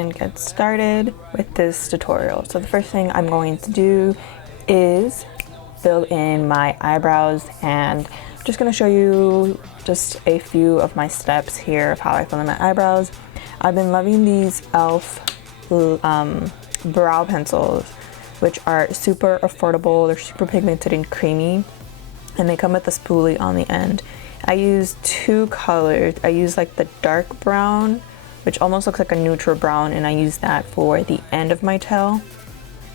and get started with this tutorial. So the first thing I'm going to do is fill in my eyebrows, and I'm just going to show you just a few of my steps here of how I fill in my eyebrows. I've been loving these e.l.f. brow pencils, which are super affordable. They're super pigmented and creamy, and they come with a spoolie on the end. I use two colors. I use like the dark brown, which almost looks like a neutral brown, and I use that for the end of my tail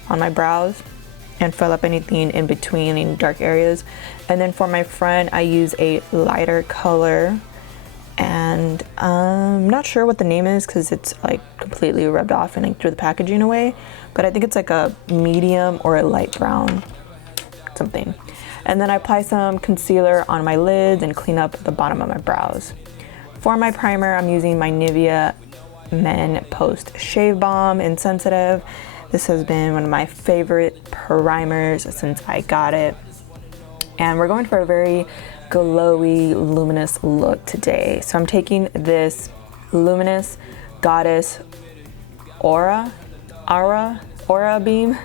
on my brows and fill up anything in between in dark areas. And then for my front, I use a lighter color, and I'm not sure what the name is because it's like completely rubbed off and like through the packaging away, but I think it's like a medium or a light brown something. And then I apply some concealer on my lids and clean up the bottom of my brows. For my primer, I'm using my Nivea Post Shave Balm in Sensitive. This has been one of my favorite primers since I got it. And we're going for a very glowy, luminous look today. So I'm taking this Luminous Goddess Aura Beam.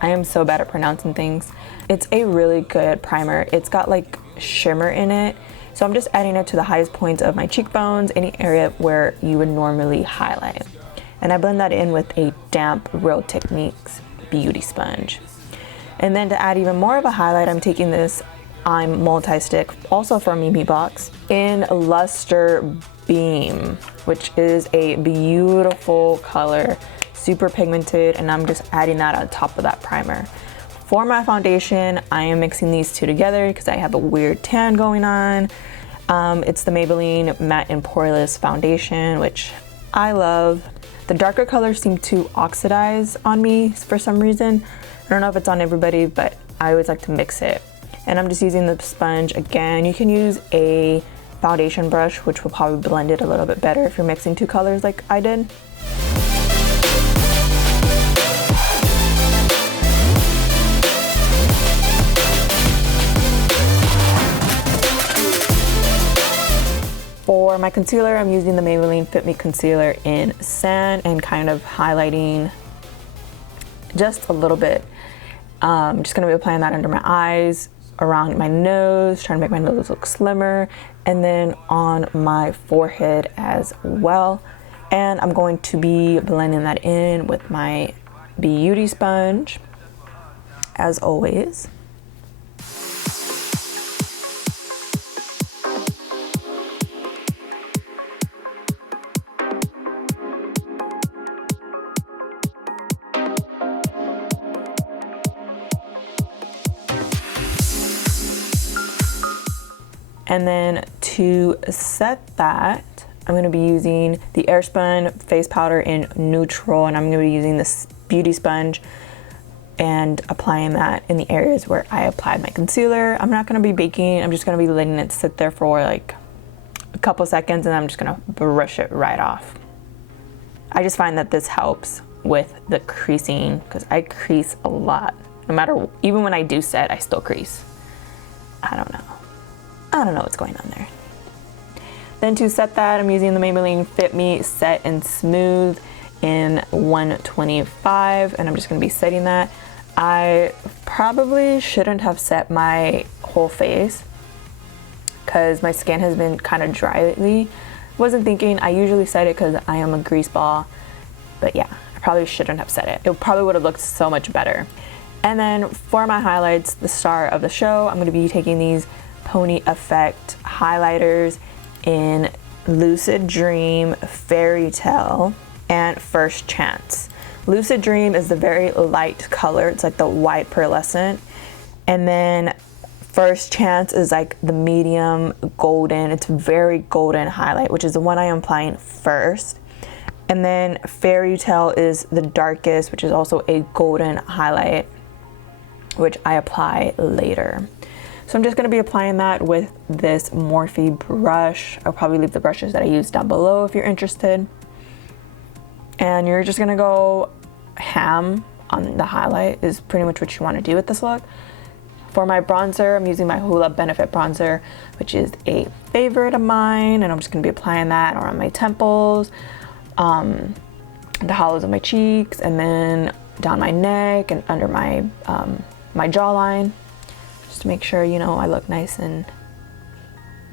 I am so bad at pronouncing things. It's a really good primer. It's got like shimmer in it. So I'm just adding it to the highest points of my cheekbones, any area where you would normally highlight. And I blend that in with a damp Real Techniques beauty sponge. And then to add even more of a highlight, I'm taking this multi-stick, also from Memebox, in Luster Beam, which is a beautiful color, super pigmented, and I'm just adding that on top of that primer. For my foundation, I am mixing these two together because I have a weird tan going on. It's the Maybelline Matte Poreless foundation, which I love. The darker colors seem to oxidize on me for some reason. I don't know if it's on everybody, but I always like to mix it. And I'm just using the sponge again. You can use a foundation brush, which will probably blend it a little bit better if you're mixing two colors like I did. For my concealer, I'm using the Maybelline Fit Me concealer in Sand and kind of highlighting just a little bit. I'm just gonna be applying that under my eyes, around my nose, trying to make my nose look slimmer, and then on my forehead as well. And I'm going to be blending that in with my beauty sponge, as always. And then to set that, I'm going to be using the Airspun face powder in neutral, and I'm going to be using this beauty sponge and applying that in the areas where I applied my concealer. I'm not going to be baking. I'm just going to be letting it sit there for like a couple seconds, and I'm just going to brush it right off. I just find that this helps with the creasing because I crease a lot. No matter, even when I do set, I still crease. I don't know what's going on there. Then to set that, I'm using the Maybelline Fit Me Set and Smooth in 125, and I'm just gonna be setting that. I probably shouldn't have set my whole face because my skin has been kind of dry lately. Wasn't thinking, I usually set it because I am a grease ball, but yeah, I probably shouldn't have set it. It probably would have looked so much better. And then for my highlights, the star of the show, I'm gonna be taking these Pony Effect highlighters in Lucid Dream, Fairytale, and First Chance. Lucid Dream is the very light color. It's like the white pearlescent. And then First Chance is like the medium golden. It's very golden highlight, which is the one I am applying first. And then Fairytale is the darkest, which is also a golden highlight, which I apply later. So I'm just going to be applying that with this Morphe brush. I'll probably leave the brushes that I use down below if you're interested. And you're just going to go ham on the highlight is pretty much what you want to do with this look. For my bronzer, I'm using my Hoola Benefit bronzer, which is a favorite of mine, and I'm just going to be applying that around my temples, the hollows of my cheeks, and then down my neck and under my my jawline, just to make sure, you know, I look nice and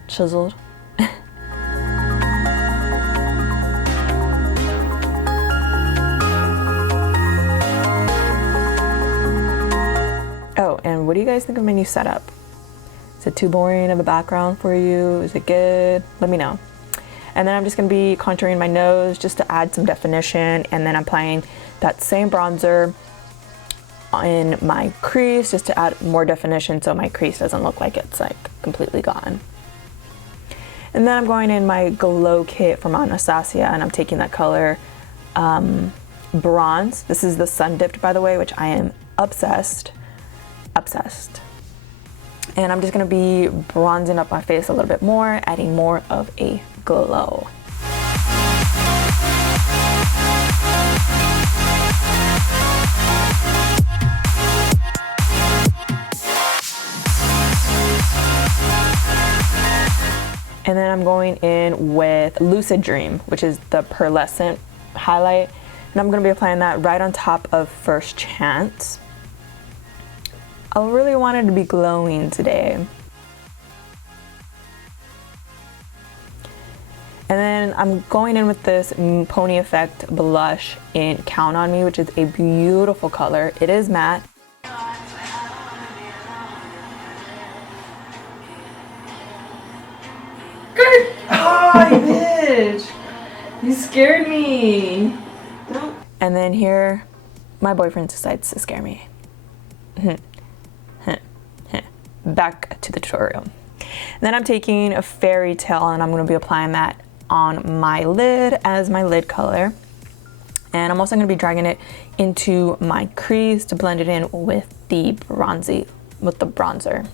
chiseled. Oh, and what do you guys think of my new setup? Is it too boring of a background for you? Is it good? Let me know. And then I'm just gonna be contouring my nose just to add some definition, and then I'm applying that same bronzer in my crease just to add more definition so my crease doesn't look like it's like completely gone. And then I'm going in my glow kit from Anastasia, and I'm taking that color bronze. This is the Sun Dipped, by the way, which I am obsessed. And I'm just gonna be bronzing up my face a little bit more, adding more of a glow. And then I'm going in with Lucid Dream, which is the pearlescent highlight. And I'm gonna be applying that right on top of First Chance. I really wanted to be glowing today. And then I'm going in with this Pony Effect blush in Count on Me, which is a beautiful color. It is matte. Good. Oh, bitch. You scared me. And then here, my boyfriend decides to scare me. Back to the tutorial. Then I'm taking a Fairytale, and I'm going to be applying that on my lid as my lid color. And I'm also going to be dragging it into my crease to blend it in with the bronzer.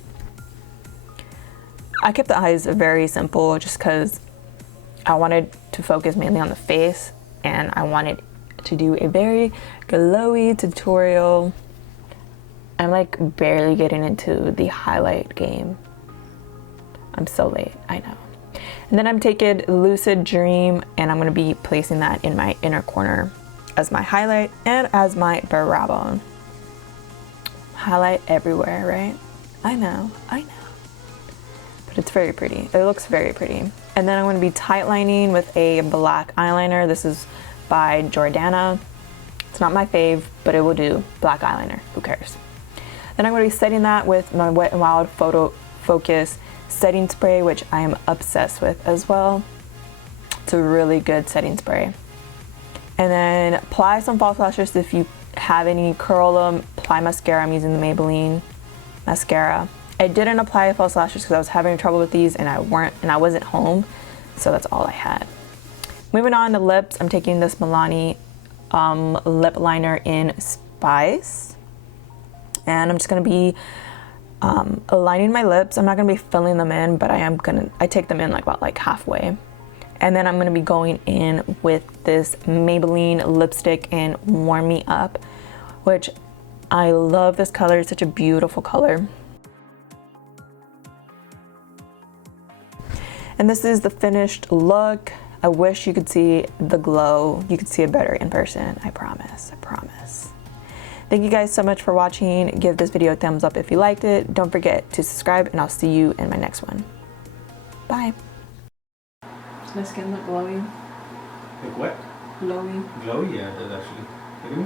I kept the eyes very simple just because I wanted to focus mainly on the face, and I wanted to do a very glowy tutorial. I'm like barely getting into the highlight game. I'm so late, I know. And then I'm taking Lucid Dream, and I'm gonna be placing that in my inner corner as my highlight and as my brow bone. Highlight everywhere, right? I know. But it's very pretty. It looks very pretty. And then I'm gonna be tight lining with a black eyeliner. This is by Jordana. It's not my fave, but it will do. Black eyeliner, who cares? Then I'm going to be setting that with my Wet n Wild Photo Focus setting spray, which I am obsessed with as well. It's a really good setting spray. And then apply some false lashes if you have any, curl them, apply mascara. I'm using the Maybelline mascara. I didn't apply false lashes because I was having trouble with these, and I wasn't home, so that's all I had. Moving on to lips, I'm taking this Milani lip liner in Spice. And I'm just gonna be aligning my lips. I'm not gonna be filling them in, but I take them in like halfway. And then I'm gonna be going in with this Maybelline lipstick in Warm Me Up, which I love this color. It's such a beautiful color. And this is the finished look. I wish you could see the glow. You could see it better in person, I promise. Thank you guys so much for watching. Give this video a thumbs up if you liked it. Don't forget to subscribe, and I'll see you in my next one. Bye. Does my skin look glowy? Like what? Glowy. Glowy? Yeah, it does actually. Look at me.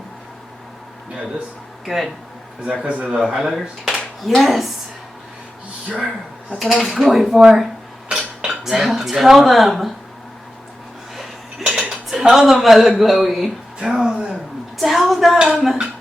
Yeah, it does. Good. Is that because of the highlighters? Yes! Yeah! That's what I was going for. Tell them. Tell them I look glowy. Tell them. Tell them.